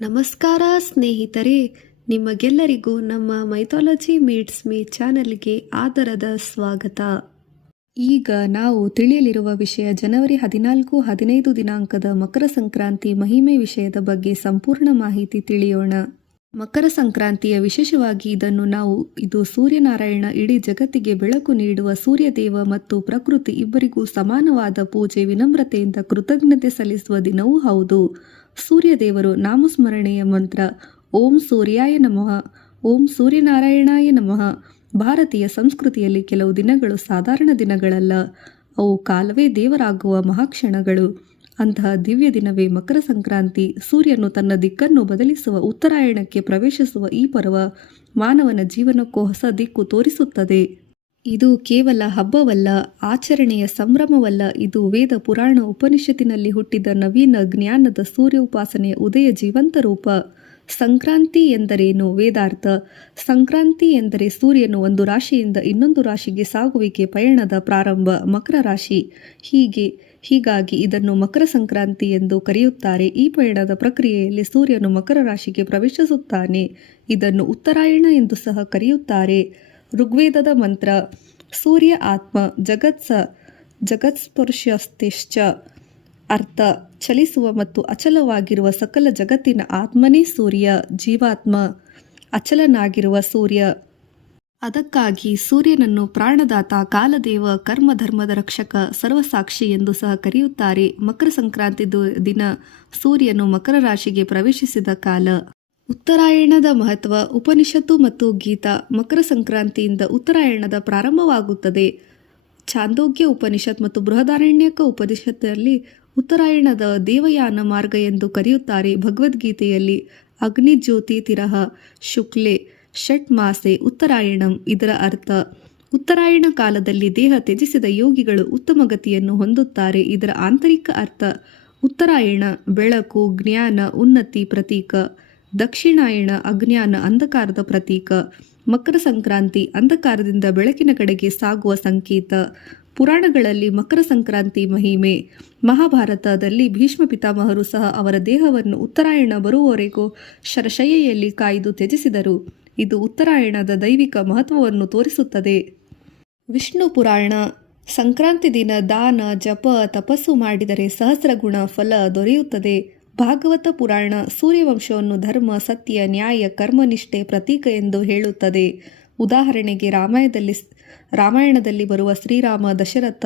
ನಮಸ್ಕಾರ ಸ್ನೇಹಿತರೆ, ನಿಮಗೆಲ್ಲರಿಗೂ ನಮ್ಮ ಮೈಥಾಲಜಿ ಮೀಟ್ಸ್ ಮೀ ಚಾನೆಲ್ಗೆ ಆದರದ ಸ್ವಾಗತ. ಈಗ ನಾವು ತಿಳಿಯಲಿರುವ ವಿಷಯ ಜನವರಿ 14-15 ದಿನಾಂಕದ ಮಕರ ಸಂಕ್ರಾಂತಿ ಮಹಿಮೆ ವಿಷಯದ ಬಗ್ಗೆ ಸಂಪೂರ್ಣ ಮಾಹಿತಿ ತಿಳಿಯೋಣ. ಮಕರ ಸಂಕ್ರಾಂತಿಯ ವಿಶೇಷವಾಗಿ ಇದು ಸೂರ್ಯನಾರಾಯಣ ಇಡೀ ಜಗತ್ತಿಗೆ ಬೆಳಕು ನೀಡುವ ಸೂರ್ಯದೇವ ಮತ್ತು ಪ್ರಕೃತಿ ಇಬ್ಬರಿಗೂ ಸಮಾನವಾದ ಪೂಜೆ ವಿನಮ್ರತೆಯಿಂದ ಕೃತಜ್ಞತೆ ಸಲ್ಲಿಸುವ ದಿನವೂ ಹೌದು. ಸೂರ್ಯದೇವರು ನಾಮಸ್ಮರಣೆಯ ಮಂತ್ರ ಓಂ ಸೂರ್ಯಾಯ ನಮಃ, ಓಂ ಸೂರ್ಯನಾರಾಯಣಾಯ ನಮಃ. ಭಾರತೀಯ ಸಂಸ್ಕೃತಿಯಲ್ಲಿ ಕೆಲವು ದಿನಗಳು ಸಾಧಾರಣ ದಿನಗಳಲ್ಲ, ಅವು ಕಾಲವೇ ದೇವರಾಗುವ ಮಹಾಕ್ಷಣಗಳು. ಅಂತಹ ದಿವ್ಯ ದಿನವೇ ಮಕರ ಸಂಕ್ರಾಂತಿ. ಸೂರ್ಯನು ತನ್ನ ದಿಕ್ಕನ್ನು ಬದಲಿಸುವ ಉತ್ತರಾಯಣಕ್ಕೆ ಪ್ರವೇಶಿಸುವ ಈ ಪರ್ವ ಮಾನವನ ಜೀವನಕ್ಕೂ ಹೊಸ ದಿಕ್ಕು ತೋರಿಸುತ್ತದೆ. ಇದು ಕೇವಲ ಹಬ್ಬವಲ್ಲ, ಆಚರಣೆಯ ಸಂಭ್ರಮವಲ್ಲ, ಇದು ವೇದ ಪುರಾಣ ಉಪನಿಷತ್ತಿನಲ್ಲಿ ಹುಟ್ಟಿದ ನವೀನ ಜ್ಞಾನದ ಸೂರ್ಯ ಉಪಾಸನೆಯ ಉದಯ ಜೀವಂತ ರೂಪ. ಸಂಕ್ರಾಂತಿ ಎಂದರೇನು? ವೇದಾರ್ಥ. ಸಂಕ್ರಾಂತಿ ಎಂದರೆ ಸೂರ್ಯನು ಒಂದು ರಾಶಿಯಿಂದ ಇನ್ನೊಂದು ರಾಶಿಗೆ ಸಾಗುವಿಕೆ, ಪಯಣದ ಪ್ರಾರಂಭ. ಮಕರ ರಾಶಿ. ಹೀಗಾಗಿ ಇದನ್ನು ಮಕರ ಸಂಕ್ರಾಂತಿ ಎಂದು ಕರೆಯುತ್ತಾರೆ. ಈ ಪಯಣದ ಪ್ರಕ್ರಿಯೆಯಲ್ಲಿ ಸೂರ್ಯನು ಮಕರ ರಾಶಿಗೆ ಪ್ರವೇಶಿಸುತ್ತಾನೆ. ಇದನ್ನು ಉತ್ತರಾಯಣ ಎಂದು ಸಹ ಕರೆಯುತ್ತಾರೆ. ಋಗ್ವೇದದ ಮಂತ್ರ ಸೂರ್ಯ ಆತ್ಮ ಜಗತ್ಸ್ಪರ್ಶಸ್ತಿಶ್ಚ. ಅರ್ಥ: ಚಲಿಸುವ ಮತ್ತು ಅಚಲವಾಗಿರುವ ಸಕಲ ಜಗತ್ತಿನ ಆತ್ಮನೇ ಸೂರ್ಯ. ಜೀವಾತ್ಮ ಅಚಲನಾಗಿರುವ ಸೂರ್ಯ. ಅದಕ್ಕಾಗಿ ಸೂರ್ಯನನ್ನು ಪ್ರಾಣದಾತ, ಕಾಲದೇವ, ಕರ್ಮಧರ್ಮದ ರಕ್ಷಕ, ಸರ್ವಸಾಕ್ಷಿ ಎಂದು ಸಹ ಕರೆಯುತ್ತಾರೆ. ಮಕರ ಸಂಕ್ರಾಂತಿ ದಿನ ಸೂರ್ಯನು ಮಕರ ರಾಶಿಗೆ ಪ್ರವೇಶಿಸಿದ ಕಾಲ. ಉತ್ತರಾಯಣದ ಮಹತ್ವ. ಉಪನಿಷತ್ತು ಮತ್ತು ಗೀತಾ. ಮಕರ ಸಂಕ್ರಾಂತಿಯಿಂದ ಉತ್ತರಾಯಣದ ಪ್ರಾರಂಭವಾಗುತ್ತದೆ. ಛಾಂದೋಗ್ಯ ಉಪನಿಷತ್ ಮತ್ತು ಬೃಹದಾರಣ್ಯಕ ಉಪನಿಷತ್ತಲ್ಲಿ ಉತ್ತರಾಯಣದ ದೇವಯಾನ ಮಾರ್ಗ ಎಂದು ಕರೆಯುತ್ತಾರೆ. ಭಗವದ್ಗೀತೆಯಲ್ಲಿ ಅಗ್ನಿಜ್ಯೋತಿ ತಿರಹ ಶುಕ್ಲೆ ಷಟ್ ಮಾಸೆ ಉತ್ತರಾಯಣಂ. ಇದರ ಅರ್ಥ: ಉತ್ತರಾಯಣ ಕಾಲದಲ್ಲಿ ದೇಹ ತ್ಯಜಿಸಿದ ಯೋಗಿಗಳು ಉತ್ತಮ ಗತಿಯನ್ನು ಹೊಂದುತ್ತಾರೆ. ಇದರ ಆಂತರಿಕ ಅರ್ಥ: ಉತ್ತರಾಯಣ ಬೆಳಕು, ಜ್ಞಾನ, ಉನ್ನತಿ ಪ್ರತೀಕ. ದಕ್ಷಿಣಾಯಣ ಅಜ್ಞಾನ, ಅಂಧಕಾರದ ಪ್ರತೀಕ. ಮಕರ ಸಂಕ್ರಾಂತಿ ಅಂಧಕಾರದಿಂದ ಬೆಳಕಿನ ಕಡೆಗೆ ಸಾಗುವ ಸಂಕೇತ. ಪುರಾಣಗಳಲ್ಲಿ ಮಕರ ಸಂಕ್ರಾಂತಿ ಮಹಿಮೆ. ಮಹಾಭಾರತದಲ್ಲಿ ಭೀಷ್ಮ ಪಿತಾಮಹರು ಸಹ ಅವರ ದೇಹವನ್ನು ಉತ್ತರಾಯಣ ಬರುವವರೆಗೂ ಶರಶಯ್ಯೆಯಲ್ಲಿ ಕಾಯ್ದು ತ್ಯಜಿಸಿದರು. ಇದು ಉತ್ತರಾಯಣದ ದೈವಿಕ ಮಹತ್ವವನ್ನು ತೋರಿಸುತ್ತದೆ. ವಿಷ್ಣು ಪುರಾಣ. ಸಂಕ್ರಾಂತಿ ದಿನ ದಾನ, ಜಪ, ತಪಸ್ಸು ಮಾಡಿದರೆ ಸಹಸ್ರಗುಣ ಫಲ ದೊರೆಯುತ್ತದೆ. ಭಾಗವತ ಪುರಾಣ ಸೂರ್ಯವಂಶವನ್ನು ಧರ್ಮ, ಸತ್ಯ, ನ್ಯಾಯ, ಕರ್ಮನಿಷ್ಠೆ ಪ್ರತೀಕ ಎಂದು ಹೇಳುತ್ತದೆ. ಉದಾಹರಣೆಗೆ ರಾಮಾಯಣದಲ್ಲಿ ಬರುವ ಶ್ರೀರಾಮ, ದಶರಥ,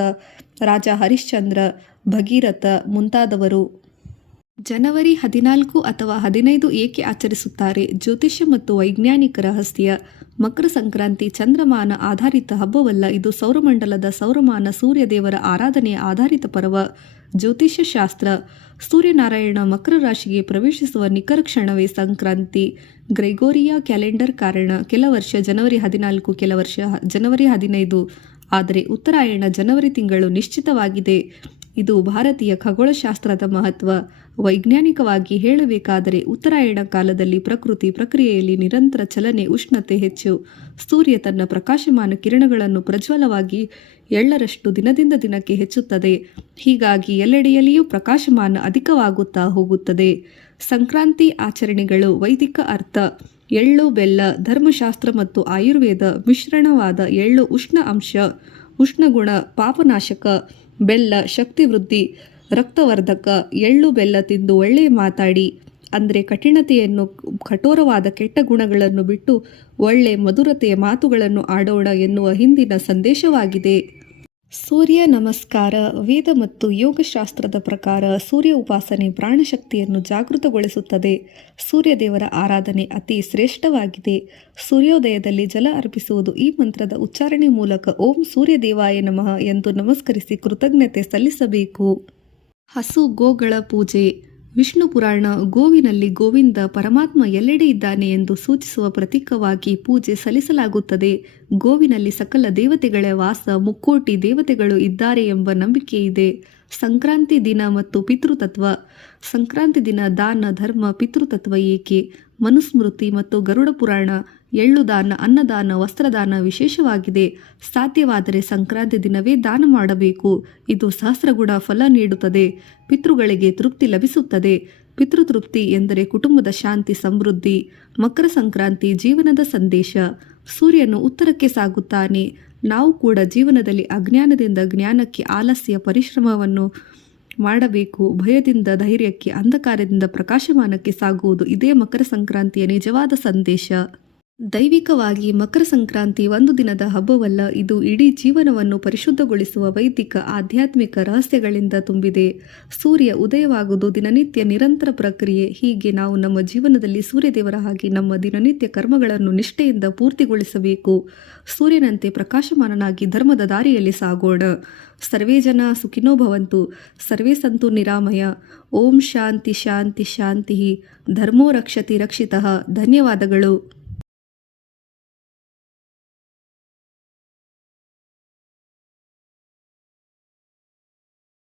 ರಾಜ ಹರಿಶ್ಚಂದ್ರ, ಭಗೀರಥ ಮುಂತಾದವರು. ಜನವರಿ 14 ಅಥವಾ 15 ಏಕೆ ಆಚರಿಸುತ್ತಾರೆ? ಜ್ಯೋತಿಷ್ಯ ಮತ್ತು ವೈಜ್ಞಾನಿಕ ರಹಸ್ಯ. ಮಕರ ಸಂಕ್ರಾಂತಿ ಚಂದ್ರಮಾನ ಆಧಾರಿತ ಹಬ್ಬವಲ್ಲ, ಇದು ಸೌರಮಂಡಲದ ಸೌರಮಾನ ಸೂರ್ಯದೇವರ ಆರಾಧನೆಯ ಆಧಾರಿತ ಪರ್ವ. ಜ್ಯೋತಿಷ್ಯ ಶಾಸ್ತ್ರ. ಸೂರ್ಯನಾರಾಯಣ ಮಕರ ರಾಶಿಗೆ ಪ್ರವೇಶಿಸುವ ನಿಖರ ಕ್ಷಣವೇ ಸಂಕ್ರಾಂತಿ. ಗ್ರೆಗೋರಿಯಾ ಕ್ಯಾಲೆಂಡರ್ ಕಾರಣ. ಕೆಲ ವರ್ಷ ಜನವರಿ 14, ಕೆಲ ವರ್ಷ ಜನವರಿ 15. ಆದರೆ ಉತ್ತರಾಯಣ ಜನವರಿ ತಿಂಗಳು ನಿಶ್ಚಿತವಾಗಿದೆ. ಇದು ಭಾರತೀಯ ಖಗೋಳಶಾಸ್ತ್ರದ ಮಹತ್ವ. ವೈಜ್ಞಾನಿಕವಾಗಿ ಹೇಳಬೇಕಾದರೆ ಉತ್ತರಾಯಣ ಕಾಲದಲ್ಲಿ ಪ್ರಕೃತಿ ಪ್ರಕ್ರಿಯೆಯಲ್ಲಿ ನಿರಂತರ ಚಲನೆ, ಉಷ್ಣತೆ ಹೆಚ್ಚು. ಸೂರ್ಯ ತನ್ನ ಪ್ರಕಾಶಮಾನ ಕಿರಣಗಳನ್ನು ಪ್ರಜ್ವಲವಾಗಿ ಎಳ್ಳರಷ್ಟು ದಿನದಿಂದ ದಿನಕ್ಕೆ ಹೆಚ್ಚುತ್ತದೆ. ಹೀಗಾಗಿ ಎಲ್ಲೆಡೆಯಲ್ಲಿಯೂ ಪ್ರಕಾಶಮಾನ ಅಧಿಕವಾಗುತ್ತಾ ಹೋಗುತ್ತದೆ. ಸಂಕ್ರಾಂತಿ ಆಚರಣೆಗಳು. ವೈದಿಕ ಅರ್ಥ: ಎಳ್ಳು, ಬೆಲ್ಲ. ಧರ್ಮಶಾಸ್ತ್ರ ಮತ್ತು ಆಯುರ್ವೇದ ಮಿಶ್ರಣವಾದ ಎಳ್ಳು ಉಷ್ಣ ಅಂಶ, ಉಷ್ಣಗುಣ, ಪಾಪನಾಶಕ. ಬೆಲ್ಲ ಶಕ್ತಿವೃದ್ಧಿ, ರಕ್ತವರ್ಧಕ. ಎಳ್ಳು ಬೆಲ್ಲ ತಿಂದು ಒಳ್ಳೆಯ ಮಾತಾಡಿ, ಅಂದರೆ ಕಠಿಣತೆಯನ್ನು, ಕಠೋರವಾದ ಕೆಟ್ಟ ಗುಣಗಳನ್ನು ಬಿಟ್ಟು ಒಳ್ಳೆ ಮಧುರತೆಯ ಮಾತುಗಳನ್ನು ಆಡೋಣ ಎನ್ನುವ ಹಿಂದಿನ ಸಂದೇಶವಾಗಿದೆ. ಸೂರ್ಯ ನಮಸ್ಕಾರ. ವೇದ ಮತ್ತು ಯೋಗಶಾಸ್ತ್ರದ ಪ್ರಕಾರ ಸೂರ್ಯ ಉಪಾಸನೆ ಪ್ರಾಣಶಕ್ತಿಯನ್ನು ಜಾಗೃತಗೊಳಿಸುತ್ತದೆ. ಸೂರ್ಯದೇವರ ಆರಾಧನೆ ಅತಿ ಶ್ರೇಷ್ಠವಾಗಿದೆ. ಸೂರ್ಯೋದಯದಲ್ಲಿ ಜಲ ಅರ್ಪಿಸುವುದು. ಈ ಮಂತ್ರದ ಉಚ್ಚಾರಣೆ ಮೂಲಕ ಓಂ ಸೂರ್ಯದೇವಾಯ ನಮಃ ಎಂದು ನಮಸ್ಕರಿಸಿ ಕೃತಜ್ಞತೆ ಸಲ್ಲಿಸಬೇಕು. ಹಸು ಗೋಗಳ ಪೂಜೆ. ವಿಷ್ಣು ಪುರಾಣ ಗೋವಿನಲ್ಲಿ ಗೋವಿಂದ ಪರಮಾತ್ಮ ಎಲ್ಲೆಡೆ ಇದ್ದಾನೆ ಎಂದು ಸೂಚಿಸುವ ಪ್ರತೀಕವಾಗಿ ಪೂಜೆ ಸಲ್ಲಿಸಲಾಗುತ್ತದೆ. ಗೋವಿನಲ್ಲಿ ಸಕಲ ದೇವತೆಗಳ ವಾಸ, ಮುಕ್ಕೋಟಿ ದೇವತೆಗಳು ಇದ್ದಾರೆ ಎಂಬ ನಂಬಿಕೆ ಇದೆ. ಸಂಕ್ರಾಂತಿ ದಿನ ಮತ್ತು ಪಿತೃತತ್ವ. ಸಂಕ್ರಾಂತಿ ದಿನ ದಾನ, ಧರ್ಮ, ಪಿತೃತತ್ವ ಏಕೆ? ಮನುಸ್ಮೃತಿ ಮತ್ತು ಗರುಡ ಪುರಾಣ. ಎಳ್ಳು ದಾನ, ಅನ್ನದಾನ, ವಸ್ತ್ರದಾನ ವಿಶೇಷವಾಗಿದೆ. ಸಾಧ್ಯವಾದರೆ ಸಂಕ್ರಾಂತಿ ದಿನವೇ ದಾನ ಮಾಡಬೇಕು. ಇದು ಸಹಸ್ರಗುಣ ಫಲ ನೀಡುತ್ತದೆ. ಪಿತೃಗಳಿಗೆ ತೃಪ್ತಿ ಲಭಿಸುತ್ತದೆ. ಪಿತೃತೃಪ್ತಿ ಎಂದರೆ ಕುಟುಂಬದ ಶಾಂತಿ ಸಮೃದ್ಧಿ. ಮಕರ ಸಂಕ್ರಾಂತಿ ಜೀವನದ ಸಂದೇಶ. ಸೂರ್ಯನು ಉತ್ತರಕ್ಕೆ ಸಾಗುತ್ತಾನೆ. ನಾವು ಕೂಡ ಜೀವನದಲ್ಲಿ ಅಜ್ಞಾನದಿಂದ ಜ್ಞಾನಕ್ಕೆ, ಆಲಸ್ಯ ಪರಿಶ್ರಮವನ್ನು ಮಾಡಬೇಕು. ಭಯದಿಂದ ಧೈರ್ಯಕ್ಕೆ, ಅಂಧಕಾರದಿಂದ ಪ್ರಕಾಶಮಾನಕ್ಕೆ ಸಾಗುವುದು. ಇದೇ ಮಕರ ಸಂಕ್ರಾಂತಿಯ ನಿಜವಾದ ಸಂದೇಶ. ದೈವಿಕವಾಗಿ ಮಕರ ಸಂಕ್ರಾಂತಿ ಒಂದು ದಿನದ ಹಬ್ಬವಲ್ಲ, ಇದು ಇಡೀ ಜೀವನವನ್ನು ಪರಿಶುದ್ಧಗೊಳಿಸುವ ವೈದಿಕ ಆಧ್ಯಾತ್ಮಿಕ ರಹಸ್ಯಗಳಿಂದ ತುಂಬಿದೆ. ಸೂರ್ಯ ಉದಯವಾಗುವುದು ದಿನನಿತ್ಯ ನಿರಂತರ ಪ್ರಕ್ರಿಯೆ. ಹೀಗೆ ನಾವು ನಮ್ಮ ಜೀವನದಲ್ಲಿ ಸೂರ್ಯದೇವರ ಹಾಗೆ ನಮ್ಮ ದಿನನಿತ್ಯ ಕರ್ಮಗಳನ್ನು ನಿಷ್ಠೆಯಿಂದ ಪೂರ್ತಿಗೊಳಿಸಬೇಕು. ಸೂರ್ಯನಂತೆ ಪ್ರಕಾಶಮಾನನಾಗಿ ಧರ್ಮದ ದಾರಿಯಲ್ಲಿ ಸಾಗೋಣ. ಸರ್ವೇ ಜನ ಸುಖಿನೋ ಭವಂತು. ಸರ್ವೇ ಸಂತು ನಿರಾಮಯ. ಓಂ ಶಾಂತಿ ಶಾಂತಿ ಶಾಂತಿ. ಧರ್ಮೋ ರಕ್ಷತಿ ರಕ್ಷಿತಃ. ಧನ್ಯವಾದಗಳು.